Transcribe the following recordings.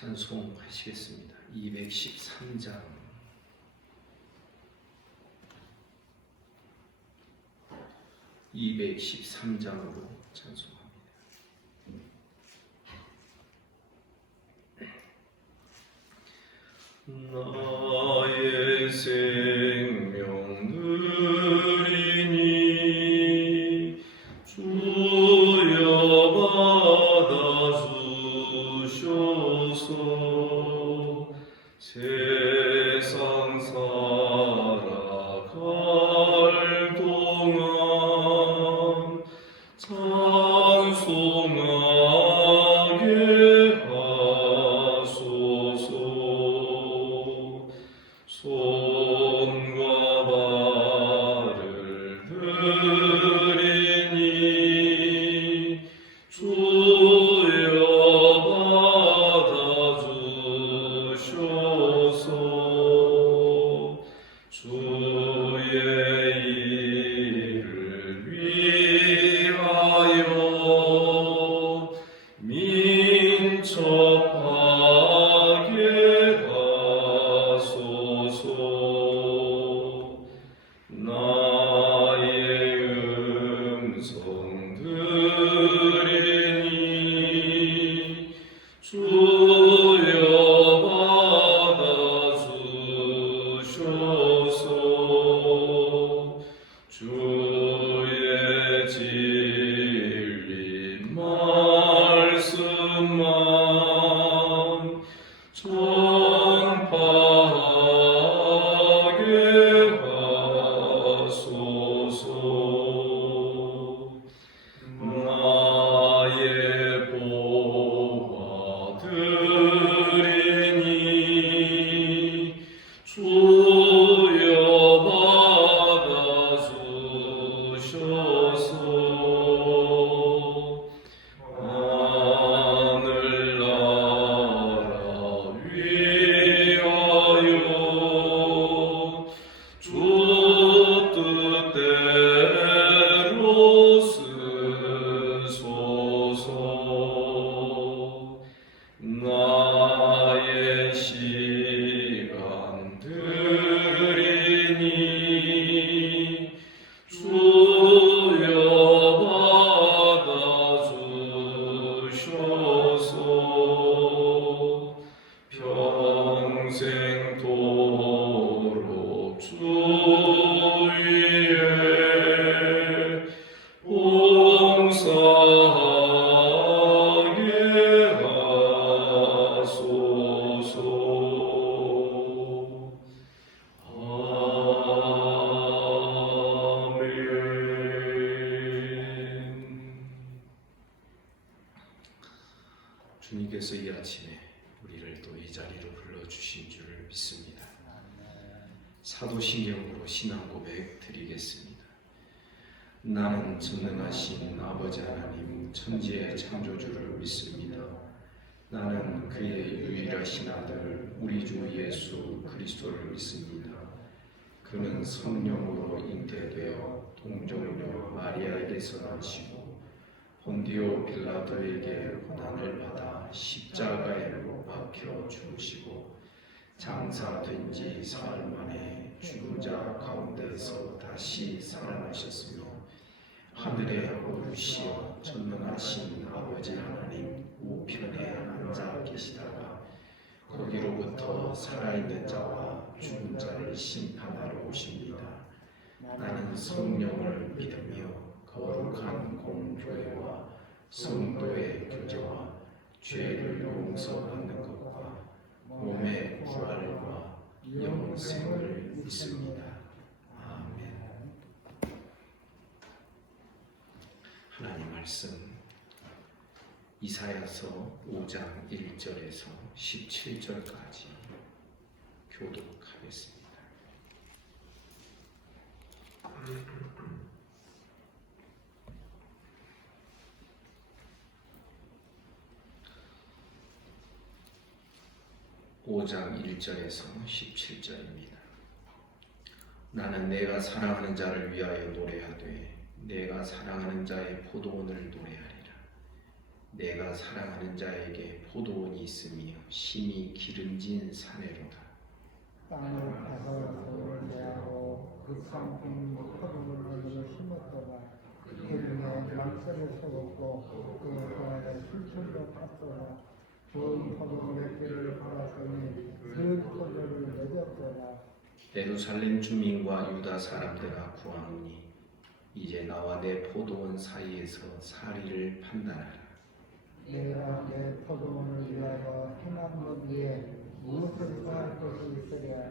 찬송하시겠습니다. 213장 (213장으로) 찬송합니다. 나의 생명 느리니 주여 받아주셔서 세상 살아갈 동안 찬송하게 하소서. 손과 발을 들이니 주여 받아주셔서 주의 일을 위하여 민첩하게 하소서. 나의 음성 들으니 주여 받아주셔서 주의 진리 말씀만 전파하게 하소서. 나의 보화 드리니 주여 받아주셔서 하늘나라 위하여 주 뜻대로 쓰소서. 나의 시간 드리니 주여 받아주셔서 평생도록 주 위에 봉사하게 하소서. 아멘. 주님께서 이 아침에 우리를 또 이 자리로 불러주신 줄을 믿습니다. 사도신경으로 신앙 고백 드리겠습니다. 나는 전능하신 아버지 하나님 천지의 창조주를 믿습니다. 나는 그의 유일하신 아들 우리 주 예수 그리스도를 믿습니다. 그는 성령으로 잉태되어 동정녀 마리아에게서 나시고 본디오 빌라도에게 고난을 받아 십자가에 못 박혀 죽으시고 장사된 지 사흘 만에 죽은 자 가운데서 다시 살아나셨으며 하늘에 오르시어 전능하신 아버지 하나님 우편에 앉아 계시다가 거기로부터 살아있는 자와 죽은 자를 심판하러 오십니다. 나는 성령을 믿으며 거룩한 공교회와 성도의 교제와 죄를 용서받는 것과 몸의 부활과 영생을 믿습니다. 아멘. 하나님 말씀 이사야서 5장 1절에서 17절까지 교독하겠습니다. (5장 1절에서 17절입니다) 나는 내가 사랑하는 자를 위하여 노래하되 내가 사랑하는 자의 포도원을 노래하리라. 내가 사랑하는 자에게 포도원이 있으며 심히 기름진 사내로다. 땅을 파서 소를 내하고 그 상품 포도를 심었더라. 그 중에 막대를 세웠고 그 동안에 술천도 탔더라. 좋은 포도 몇 개를 팔았더니 그 포도를 맺었더라. 예루살렘 주민과 유다 사람들아 구하노니 이제 나와 내 포도원 사이에서 사리를 판단하라. 내가 내 포도원을 위하여 행한 것 위에 무엇을 더할 것이 있으랴.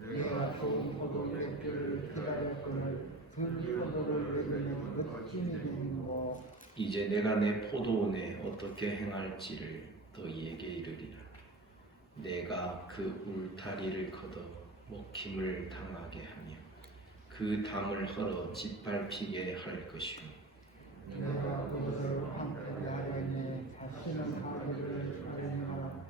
내가 좋은 포도 몇 개를 기다렸거늘 그 포도를 맺으면 멋짐이 되는고. 이제 내가 내 포도원에 어떻게 행할지를 너희에게 이르리라. 내가 그 울타리를 걷어 먹힘을 당하게 하며 그 담을 헐어 짓밟히게 할 것이요. 내가 그것을 황폐하게 하려니 다시는 하늘을 가리나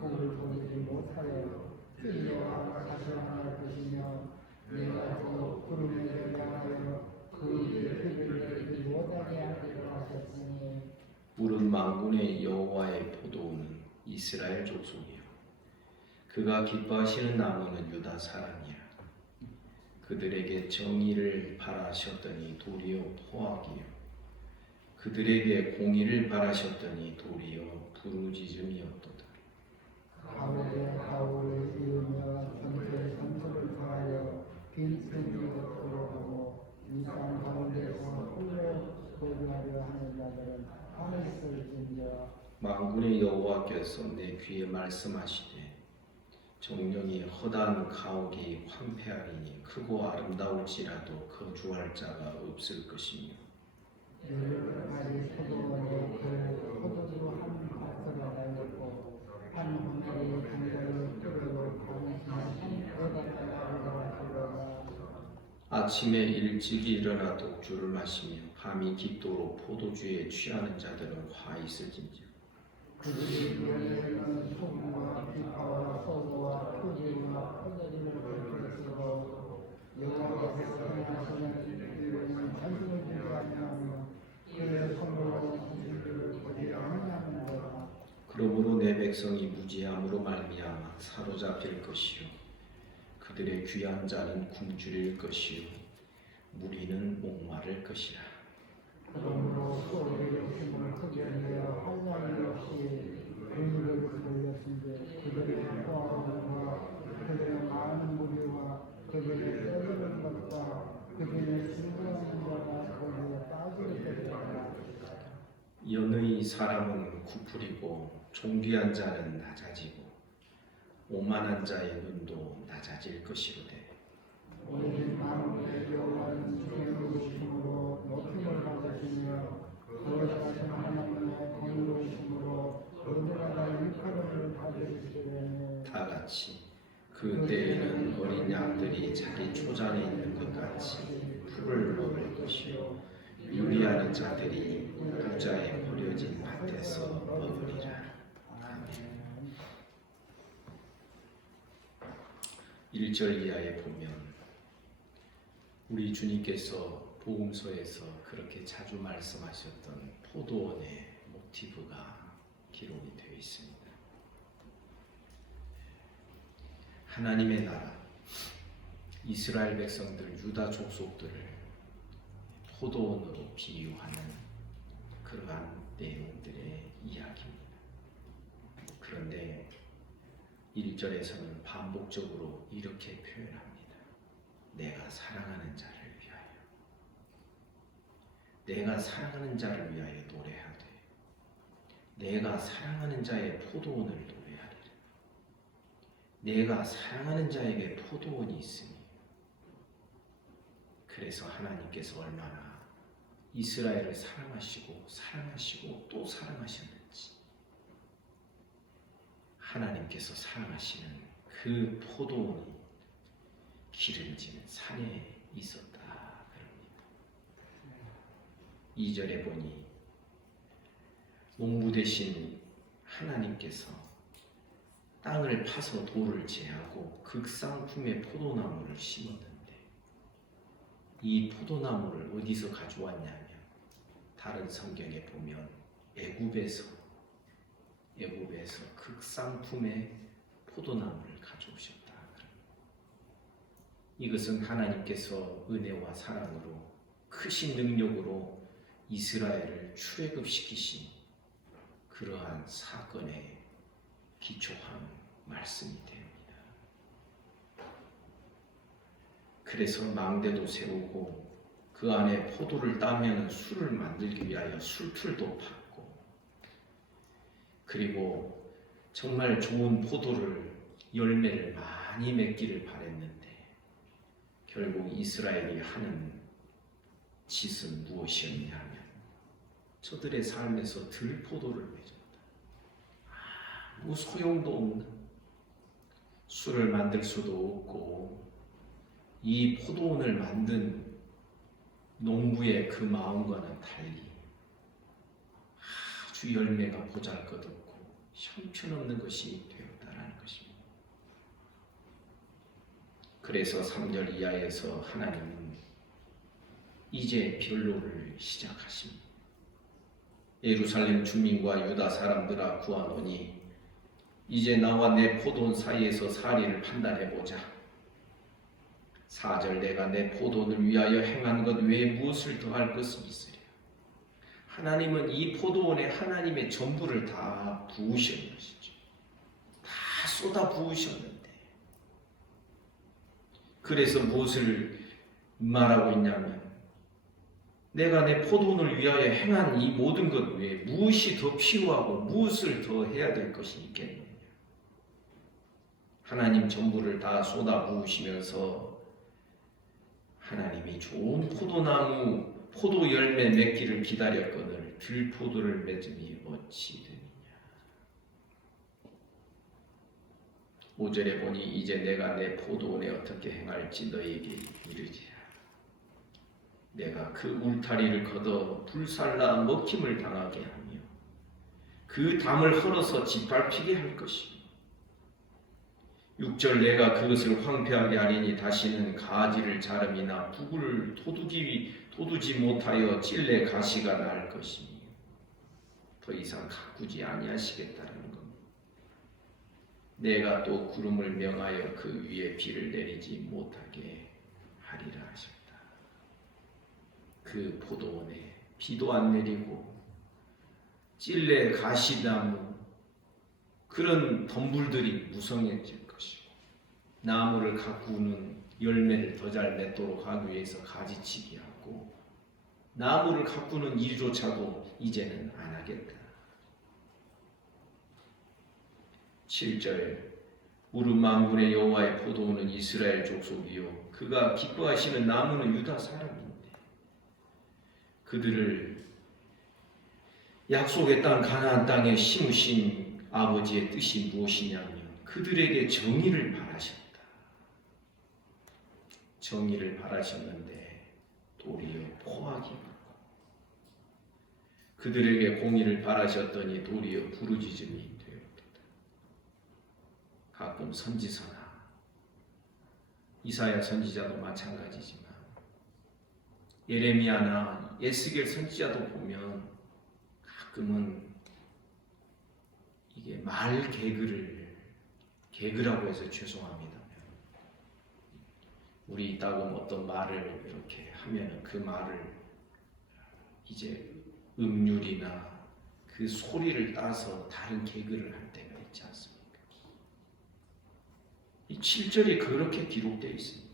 복을 보이지 못하여 찔려와 가설할 것이며 내가 또 구름에 향하여 그 빛을 내지 못하게 하리라 하셨으니. 물은 만군의 여호와의 포도원은 이스라엘 족속이요 그가 기뻐하시는 나무는 유다 사람이라. 그들에게 정의를 바라셨더니 도리어 포악이요 그들에게 공의를 바라셨더니 도리어 부르짖음이었도다. 가옥에 가옥을 이으며 전투에 전투를 당하여 빈틈이 없도록 이산 가운데서 홀로 거주하려 하는 자들은 하늘을진저. 만군의 여호와께서 내 귀에 말씀하시되 정령이 허다한 가옥이 황폐하리니 크고 아름다울지라도 거주할 자가 없을 것이며 내일까지 포도원에 그 포도주 한 바퀴를 달렸고 한 호멜이 당근을 끓여도 당신은 한 배가 하시려다. 아침에 일찍 일어나 독주를 마시며 밤이 깊도록 포도주에 취하는 자들은 화 있을진저. 그들이 여기에는 소금과 비파와 소고와 표지와 포도주를 그렇게 쓰고 여호와께서 행하시는 일은 자신을 주지 아니하며 그의 선물로 주신 줄을 보지 아니하는 거라. 그러므로 내 백성이 무지함으로 말미암아 사로잡힐 것이요 그들의 귀한 자는 굶주릴 것이요 무리는 목마를 것이라. 그러므로 소리의 힘을 크게 내어 한량이 없이 그들을 돌렸은데 그들의 포함과 그들의 많은 무리와 그들의 떠드는 것과 그들의 즐거워하는 자가 거기에 빠질 것이라. 연의 사람은 구풀이고 존귀한 자는 낮아지고 오만한 자의 눈도 낮아질 것이로되 우리 만국의 여호와는 주의 이루심으로 높임을 받으시며 거룩하신 하나님의 공의로우심으로 어디마다 일컬음을 받으시려니. 다 같이 그 때에는 어린 양들이 자기 초장에 있는 것 같이 풀을 먹을 것이요 유리하는 자들이 부자의 버려진 밭에서 먹으리라. 아멘. 1절 이하에 보면 우리 주님께서 복음서에서 그렇게 자주 말씀하셨던 포도원의 모티브가 기록이 되어 있습니다. 하나님의 나라, 이스라엘 백성들, 유다 족속들을 포도원으로 비유하는 그러한 내용들의 이야기입니다. 그런데 1절에서는 반복적으로 이렇게 표현합니다. 내가 사랑하는 자를 위하여, 내가 사랑하는 자를 위하여 노래하되 내가 사랑하는 자의 포도원을 노래하리라. 내가 사랑하는 자에게 포도원이 있으니. 그래서 하나님께서 얼마나 이스라엘을 사랑하시고 또 사랑하셨는지, 하나님께서 사랑하시는 그 포도원이 기름진 산에 있었다 그럽니다. 2절에 보니 농부 되신 하나님께서 땅을 파서 돌을 제하고 극상품의 포도나무를 심었는데 이 포도나무를 어디서 가져왔냐면 다른 성경에 보면 애굽에서 극상품의 포도나무를 가져오셨다. 이것은 하나님께서 은혜와 사랑으로 크신 능력으로 이스라엘을 출애굽시키신 그러한 사건에 기초한 말씀이 됩니다. 그래서 망대도 세우고 그 안에 포도를 따면 술을 만들기 위하여 술틀도 팠고, 그리고 정말 좋은 포도를 열매를 많이 맺기를 바랬는데 결국 이스라엘이 하는 짓은 무엇이었냐 하면 저들의 삶에서 들포도를 맺었다. 아무 소용도 없는, 술을 만들 수도 없고 이 포도원을 만든 농부의 그 마음과는 달리 아주 열매가 보잘것없고 형편없는 것이 되었다라는 것입니다. 그래서 3절 이하에서 하나님은 이제 변론을 시작하십니다. 예루살렘 주민과 유다 사람들아 구하노니 이제 나와 내 포도원 사이에서 사리를 판단해보자. 4절 내가 내 포도원을 위하여 행한 것 외에 무엇을 더할 것이 있으랴. 하나님은 이 포도원에 하나님의 전부를 다 부으신 것이죠. 다 쏟아 부으셨는데, 그래서 무엇을 말하고 있냐면 내가 내 포도원을 위하여 행한 이 모든 것 외에 무엇이 더 필요하고 무엇을 더 해야 될 것이 있겠느냐. 하나님 전부를 다 쏟아 부으시면서 하나님이 좋은 포도나무, 포도 열매 맺기를 기다렸거늘 들포도를 맺으니 어찌 되느냐. 5절에 보니 이제 내가 내 포도원에 어떻게 행할지 너에게 이르지라. 내가 그 울타리를 걷어 불살라 먹힘을 당하게 하며 그 담을 헐어서 짓밟히게 할 것이며 6절 내가 그것을 황폐하게 하리니 다시는 가지를 자름이나 북을 도두지 못하여 찔레 가시가 날 것이니 더 이상 가꾸지 아니하시겠다는 겁니다. 내가 또 구름을 명하여 그 위에 비를 내리지 못하게 하리라 하셨다. 그 포도원에 비도 안 내리고 찔레 가시나무 그런 덤불들이 무성해질 것이고, 나무를 가꾸는 열매를 더 잘 맺도록 하기 위해서 가지치기 하고, 나무를 가꾸는 일조차도 이제는 안 하겠다. 7절 무릇 만군의 여호와의 포도원은 이스라엘 족속이요 그가 기뻐하시는 나무는 유다 사람인데 그들을 약속의 땅 가나안 땅에 심으신 아버지의 뜻이 무엇이냐면 그들에게 정의를 바라셨다. 정의를 바라셨는데 도리어 포악이 많고, 그들에게 공의를 바라셨더니 도리어 부르짖음이 되었다. 가끔 선지서나 이사야 선지자도 마찬가지지만 예레미야나 에스겔 선지자도 보면 가끔은 이게 말 개그라고 해서 죄송합니다. 우리 이따금 어떤 말을 이렇게 하면 그 말을 이제 음률이나 그 소리를 따서 다른 개그를 할 때가 있지 않습니까? 이 7절이 그렇게 기록되어 있습니다.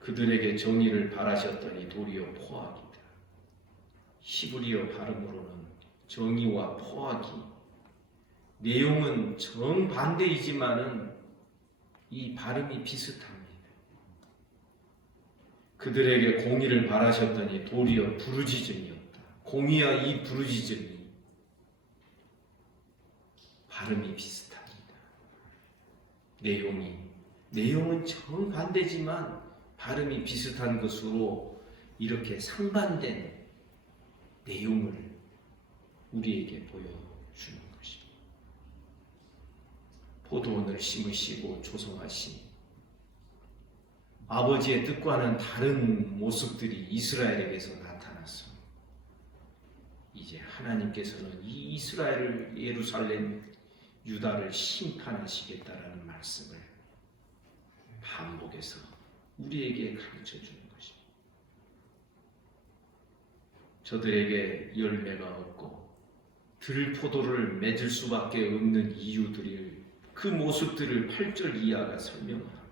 그들에게 정의를 바라셨더니 도리어 포악이다. 히브리어 발음으로는 정의와 포악이 내용은 정반대이지만은 이 발음이 비슷합니다. 그들에게 공의를 바라셨더니 도리어 부르짖음이었다. 공의와 이 부르짖음이 발음이 비슷합니다. 내용은 정반대지만 발음이 비슷한 것으로 이렇게 상반된 내용을 우리에게 보여주는 것입니다. 포도원을 심으시고 조성하신 아버지의 뜻과는 다른 모습들이 이스라엘에게서 나타났습니다. 이제 하나님께서는 이 이스라엘을, 예루살렘, 유다를 심판하시겠다라는 말씀을 반복해서 우리에게 가르쳐 주는 것입니다. 저들에게 열매가 없고 들포도를 맺을 수밖에 없는 이유들을, 그 모습들을 8절 이하가 설명합니다.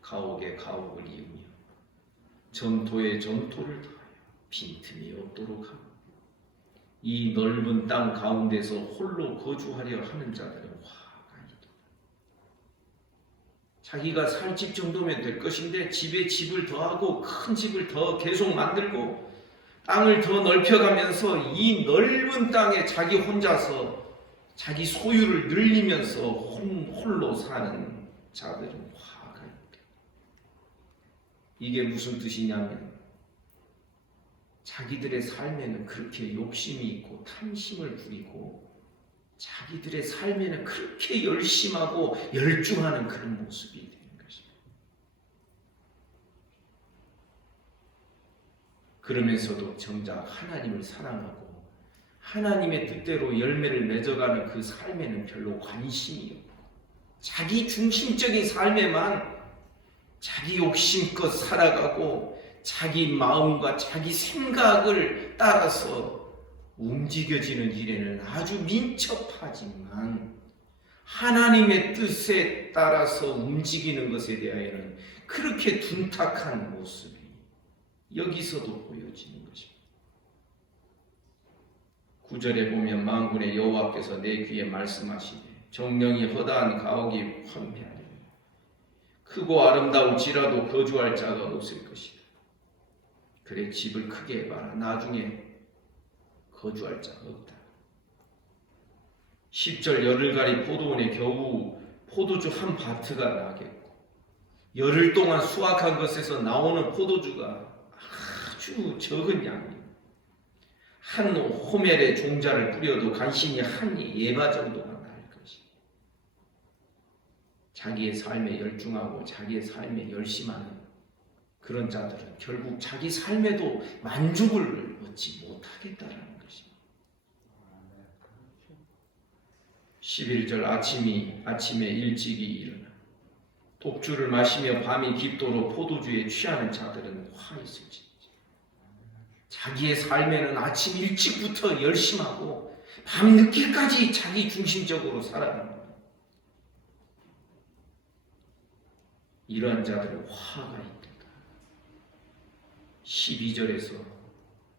가옥에 가옥을 이으며 전토에 전토를 더하여 빈틈이 없도록 하고 이 넓은 땅 가운데서 홀로 거주하려 하는 자들은 화가 있다. 자기가 살 집 정도면 될 것인데 집에 집을 더하고 큰 집을 더 계속 만들고 땅을 더 넓혀가면서 이 넓은 땅에 자기 혼자서 자기 소유를 늘리면서 홀로 사는 자들은 화가 있다. 이게 무슨 뜻이냐면 자기들의 삶에는 그렇게 욕심이 있고 탐심을 부리고 자기들의 삶에는 그렇게 열심하고 열중하는 그런 모습이 되는 것입니다. 그러면서도 정작 하나님을 사랑하고 하나님의 뜻대로 열매를 맺어가는 그 삶에는 별로 관심이 없고 자기 중심적인 삶에만 자기 욕심껏 살아가고 자기 마음과 자기 생각을 따라서 움직여지는 일에는 아주 민첩하지만 하나님의 뜻에 따라서 움직이는 것에 대하여는 그렇게 둔탁한 모습이 여기서도 보여지는 것입니다. 9절에 보면 만군의 여호와께서 내 귀에 말씀하시되 정령이 허다한 가옥이 황폐하리라. 크고 아름다울지라도 거주할 자가 없을 것이다. 그래 집을 크게 해봐라. 나중에 거주할 자가 없다. 10절 열흘가리 포도원에 겨우 포도주 한 바트가 나겠고 열흘 동안 수확한 것에서 나오는 포도주가 아주 적은 양입니다. 한 호멜에 종자를 뿌려도 간신히 한 예바 정도가 날 것이다. 자기의 삶에 열중하고 자기의 삶에 열심하는 그런 자들은 결국 자기 삶에도 만족을 얻지 못하겠다라는 것입니다. 11절 아침에 일찍이 일어나 독주를 마시며 밤이 깊도록 포도주에 취하는 자들은 화 있을지. 자기의 삶에는 아침 일찍부터 열심하고 밤 늦게까지 자기 중심적으로 살아갑니다. 이러한 자들은 화가 있다. 12절에서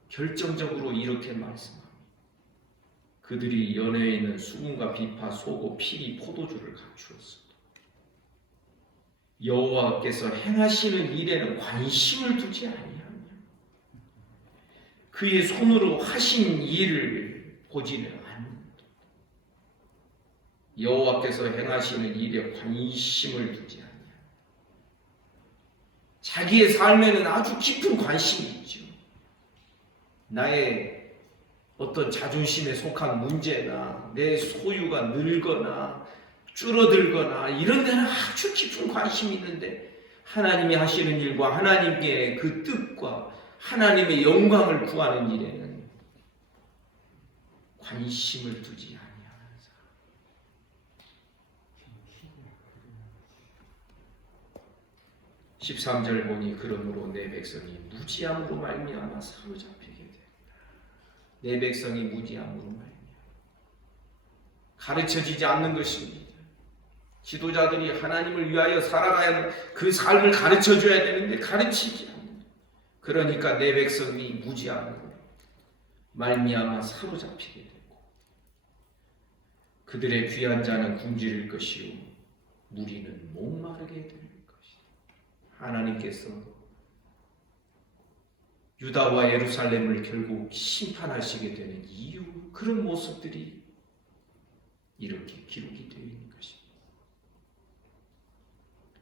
결정적으로 이렇게 말씀합니다. 그들이 연회에 있는 수금과 비파, 소고, 피리, 포도주를 갖추었습니다. 여호와께서 행하시는 일에는 관심을 두지 아니하며 그의 손으로 하신 일을 보지는 않는다. 여호와께서 행하시는 일에 관심을 두지 아니하며 자기의 삶에는 아주 깊은 관심이 있죠. 나의 어떤 자존심에 속한 문제나 내 소유가 늘거나 줄어들거나 이런 데는 아주 깊은 관심이 있는데 하나님이 하시는 일과 하나님의 그 뜻과 하나님의 영광을 구하는 일에는 관심을 두지 아니하는 사람. 13절 보니 그러므로 내 백성이 무지함으로 말미암아 사로잡히게 된다. 내 백성이 무지함으로 말미암아 가르쳐지지 않는 것입니다. 지도자들이 하나님을 위하여 살아가야 하는 그 삶을 가르쳐줘야 되는데 가르치지 않는. 그러니까 내 백성이 무지함으로 말미암아 사로잡히게 되고 그들의 귀한 자는 굶주릴 것이요 무리는 목마르게 될 것이다. 하나님께서 유다와 예루살렘을 결국 심판하시게 되는 이유, 그런 모습들이 이렇게 기록이 되어 있는 것입니다.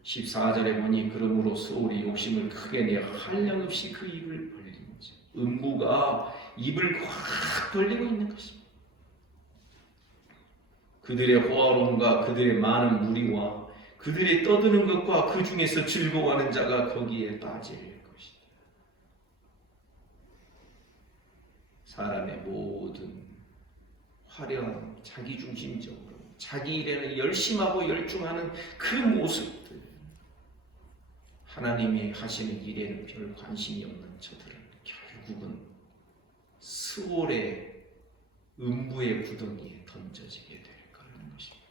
14절에 보니 그러므로 소울이 욕심을 크게 내 한량없이 그 입을 벌리는지 음부가 입을 확 벌리고 있는 것입니다. 그들의 호화로움과 그들의 많은 무리와 그들의 떠드는 것과 그 중에서 즐거워하는 자가 거기에 빠질 것이다. 사람의 모든 화려한 자기중심적으로 자기 일에는 열심하고 열중하는 그 모습들, 하나님이 하시는 일에는 별 관심이 없는 저들은 결국은 스올의 음부의 구덩이에 던져지게 될 거라는 것입니다.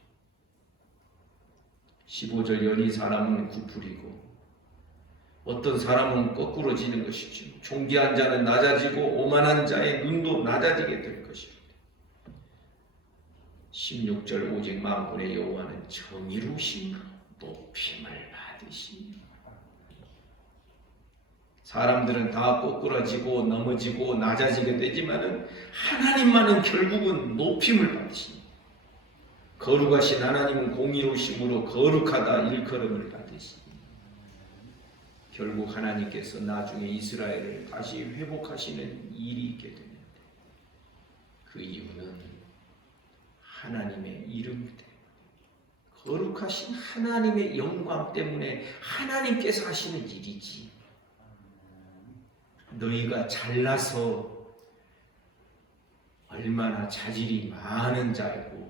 15절 연이 사람은 구풀이고 어떤 사람은 거꾸러지는 것이죠. 존귀한 자는 낮아지고 오만한 자의 눈도 낮아지게 될 것입니다. 16절 오직 만군의 여호와는 정의로우심으로 높임을 받으시니 사람들은 다 거꾸러지고 넘어지고 낮아지게 되지만은 하나님만은 결국은 높임을 받으시니 거룩하신 하나님은 공의로우심으로 거룩하다 일컬음을 받으시니 결국 하나님께서 나중에 이스라엘을 다시 회복하시는 일이 있게 되는데 그 이유는 하나님의 이름 때문에 거룩하신 하나님의 영광 때문에 하나님께서 하시는 일이지 너희가 잘나서 얼마나 자질이 많은 자이고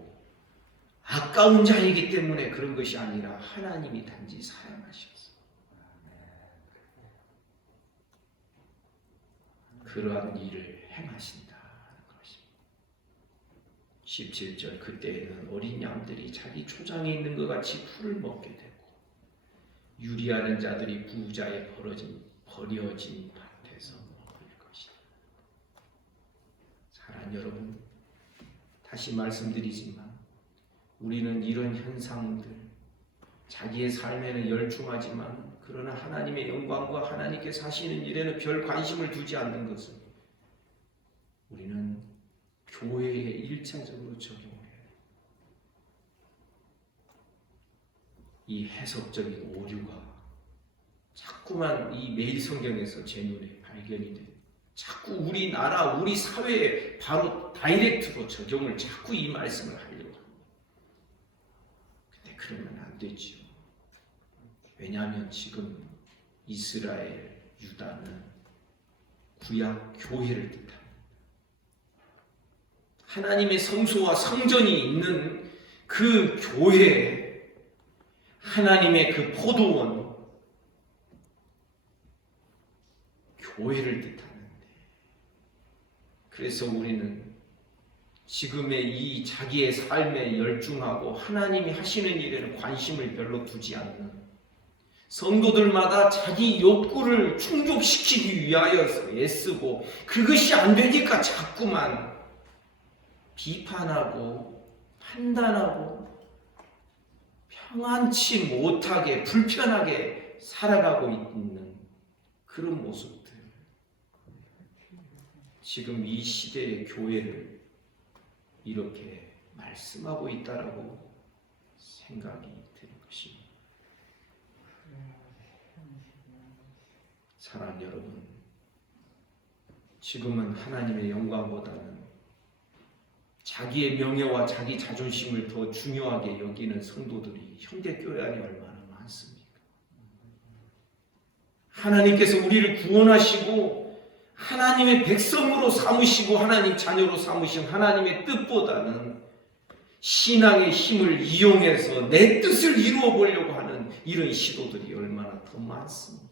아까운 자이기 때문에 그런 것이 아니라 하나님이 단지 사랑하셔서 그러한 일을 행하신다는 것입니다. 17절 그때에는 어린 양들이 자기 초장에 있는 것 같이 풀을 먹게 되고 유리하는 자들이 부자의 버려진 밭에서 먹을 것이다. 사랑하는 여러분, 다시 말씀드리지만 우리는 이런 현상들 자기의 삶에는 열중하지만 그러나 하나님의 영광과 하나님께서 하시는 일에는 별 관심을 두지 않는 것은 우리는 교회에 일차적으로 적용해야 해요. 이 해석적인 오류가 자꾸만 이 매일 성경에서 제 눈에 발견이 돼요. 자꾸 우리나라, 우리 사회에 바로 다이렉트로 적용을 자꾸 이 말씀을 하려고 합니다. 근데 그러면 안 되죠. 왜냐하면 지금 이스라엘, 유다는 구약 교회를 뜻합니다. 하나님의 성소와 성전이 있는 그 교회에 하나님의 그 포도원, 교회를 뜻하는데 그래서 우리는 지금의 이 자기의 삶에 열중하고 하나님이 하시는 일에는 관심을 별로 두지 않는 성도들마다 자기 욕구를 충족시키기 위하여서 애쓰고 그것이 안 되니까 자꾸만 비판하고 판단하고 평안치 못하게 불편하게 살아가고 있는 그런 모습들. 지금 이 시대의 교회를 이렇게 말씀하고 있다라고 생각이 드는 것입니다. 사랑하는 여러분, 지금은 하나님의 영광보다는 자기의 명예와 자기 자존심을 더 중요하게 여기는 성도들이 현대교회 안에 얼마나 많습니까? 하나님께서 우리를 구원하시고 하나님의 백성으로 삼으시고 하나님 자녀로 삼으신 하나님의 뜻보다는 신앙의 힘을 이용해서 내 뜻을 이루어 보려고 하는 이런 시도들이 얼마나 더 많습니다.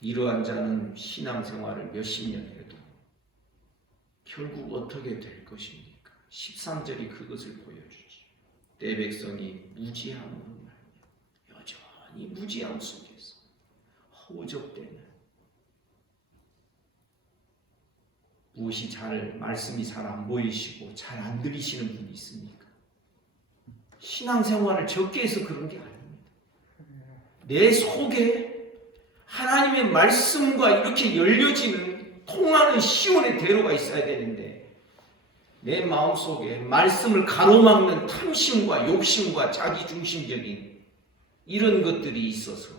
이러한 자는 신앙생활을 몇십 년 해도 결국 어떻게 될 것입니까? 13절이 그것을 보여주죠. 내 백성이 무지함으로 말미암아 여전히 무지함 속에서 허우적대는 무엇이 말씀이 잘 안 보이시고 잘 안 들리시는 분이 있습니까? 신앙생활을 적게 해서 그런 게 아닙니다. 내 속에 하나님의 말씀과 이렇게 열려지는 통하는 시온의 대로가 있어야 되는데 내 마음속에 말씀을 가로막는 탐심과 욕심과 자기중심적인 이런 것들이 있어서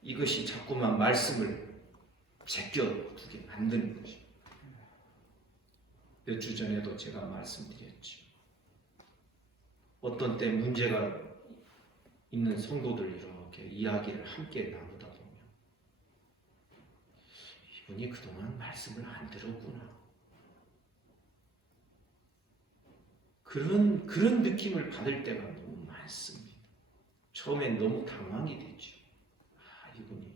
이것이 자꾸만 말씀을 제껴두게 만드는 거죠. 몇 주 전에도 제가 말씀드렸죠. 어떤 때 문제가 있는 성도들 이렇게 이야기를 함께 나누다 보면 이분이 그동안 말씀을 안 들었구나. 그런 느낌을 받을 때가 너무 많습니다. 처음엔 너무 당황이 되죠. 이분이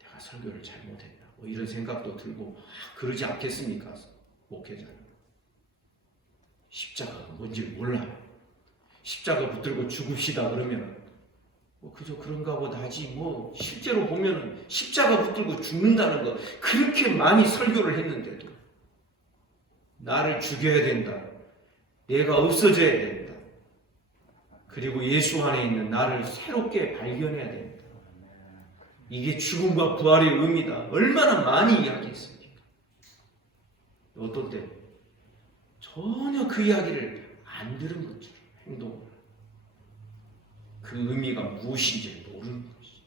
내가 설교를 잘못했나 뭐 이런 생각도 들고 그러지 않겠습니까? 목회자는 십자가가 뭔지 몰라요. 십자가 붙들고 죽읍시다 그러면 그저 그런가 보다 하지 실제로 보면 십자가 붙들고 죽는다는 거 그렇게 많이 설교를 했는데도 나를 죽여야 된다. 내가 없어져야 된다. 그리고 예수 안에 있는 나를 새롭게 발견해야 된다. 이게 죽음과 부활의 의미다. 얼마나 많이 이야기했습니까? 어떤 때 전혀 그 이야기를 안 들은 것처럼 행동을 그 의미가 무엇인지 모르는 것이죠.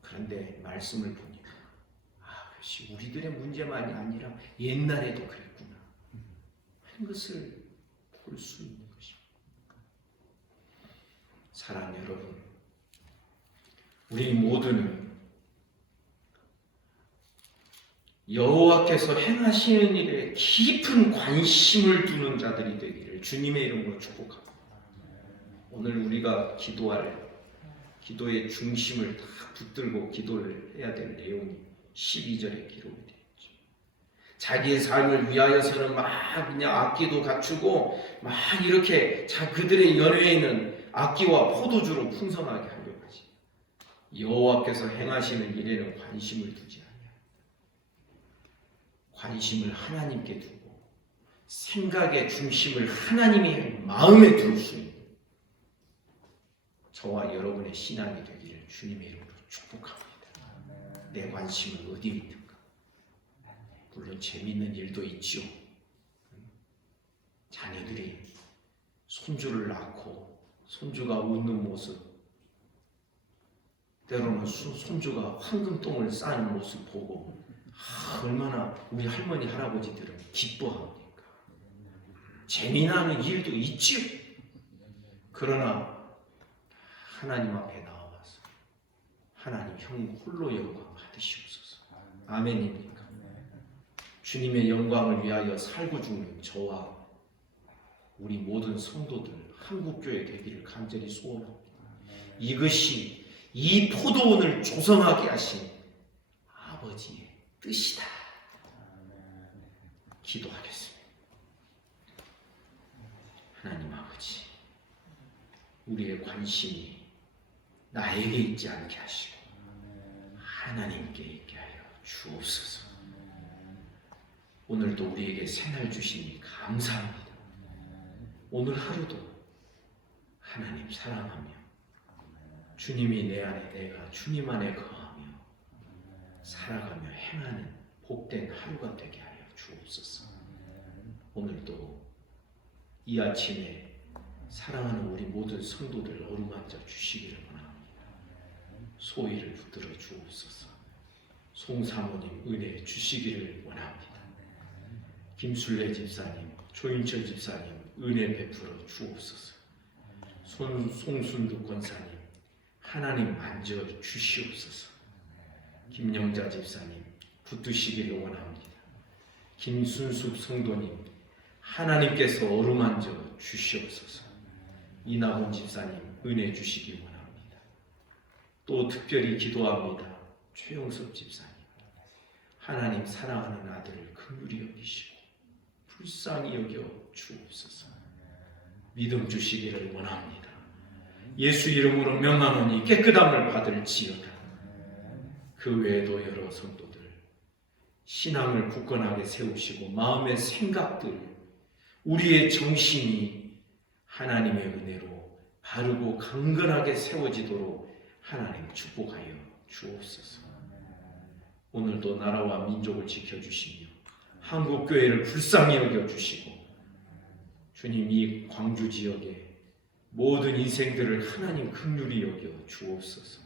그런데 말씀을 보니까 역시 우리들의 문제만이 아니라 옛날에도 그랬구나 하는 것을 볼 수 있는 것입니다. 사랑하는 여러분, 우리 모두는 여호와께서 행하시는 일에 깊은 관심을 두는 자들이 되기를 주님의 이름으로 축복합니다. 오늘 우리가 기도의 중심을 다 붙들고 기도를 해야 될 내용이 12절에 기록이 되어 있죠. 자기의 삶을 위하여서는 막 그냥 악기도 갖추고 막 이렇게 그들의 연회에는 악기와 포도주로 풍성하게 하려고 하지. 여호와께서 행하시는 일에는 관심을 두지 않아요. 관심을 하나님께 두고 생각의 중심을 하나님의 마음에 둘 수 있는 저와 여러분의 신앙이 되기를 주님의 이름으로 축복합니다. 내 관심은 어디에 있는가? 물론 재미있는 일도 있죠. 자녀들이 손주를 낳고 손주가 웃는 모습, 때로는 손주가 황금똥을 싸는 모습 보고 얼마나 우리 할머니 할아버지들은 기뻐합니까? 재미나는 일도 있지요. 그러나 하나님 앞에 나와서 하나님 형 홀로 영광 받으시옵소서. 아멘입니까? 주님의 영광을 위하여 살고 죽는 저와 우리 모든 성도들 한국교회 되기를 간절히 소원합니다. 이것이 이 포도원을 조성하게 하신 아버지의 뜻이다. 기도하겠습니다. 하나님 아버지, 우리의 관심이 나에게 있지 않게 하시고 하나님께 있게 하여 주옵소서. 오늘도 우리에게 새날 주시니 감사합니다. 오늘 하루도 하나님 사랑하며 주님이 내 안에 내가 주님 안에 거하며 살아가며 행하는 복된 하루가 되게 하여 주옵소서. 오늘도 이 아침에 사랑하는 우리 모든 성도들 어루만져 주시기를 원합니다. 소위를 붙들어 주옵소서. 송사모님 은혜 주시기를 원합니다. 김순례 집사님, 조인철 집사님 은혜 베풀어 주옵소서. 송순득 권사님 하나님 만져 주시옵소서. 김영자 집사님 붙드시기를 원합니다. 김순숙 성도님 하나님께서 어루만져 주시옵소서. 이나훈 집사님 은혜 주시기 원합니다. 또 특별히 기도합니다. 최영섭 집사님 하나님 사랑하는 아들을 긍휼히 여기시고 불쌍히 여겨 주옵소서. 믿음 주시기를 원합니다. 예수 이름으로 명하노니 깨끗함을 받을지어다. 그 외에도 여러 성도들 신앙을 굳건하게 세우시고 마음의 생각들 우리의 정신이 하나님의 은혜로 바르고 강건하게 세워지도록 하나님 축복하여 주옵소서. 오늘도 나라와 민족을 지켜주시며 한국교회를 불쌍히 여겨주시고 주님 이 광주 지역에 모든 인생들을 하나님 긍휼히 여겨 주옵소서.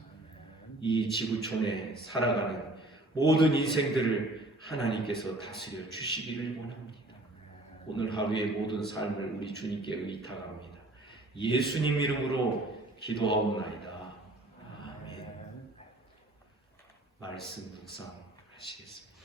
이 지구촌에 살아가는 모든 인생들을 하나님께서 다스려 주시기를 원합니다. 오늘 하루의 모든 삶을 우리 주님께 의탁합니다. 예수님 이름으로 기도하옵나이다. 아멘. 말씀 묵상하시겠습니다.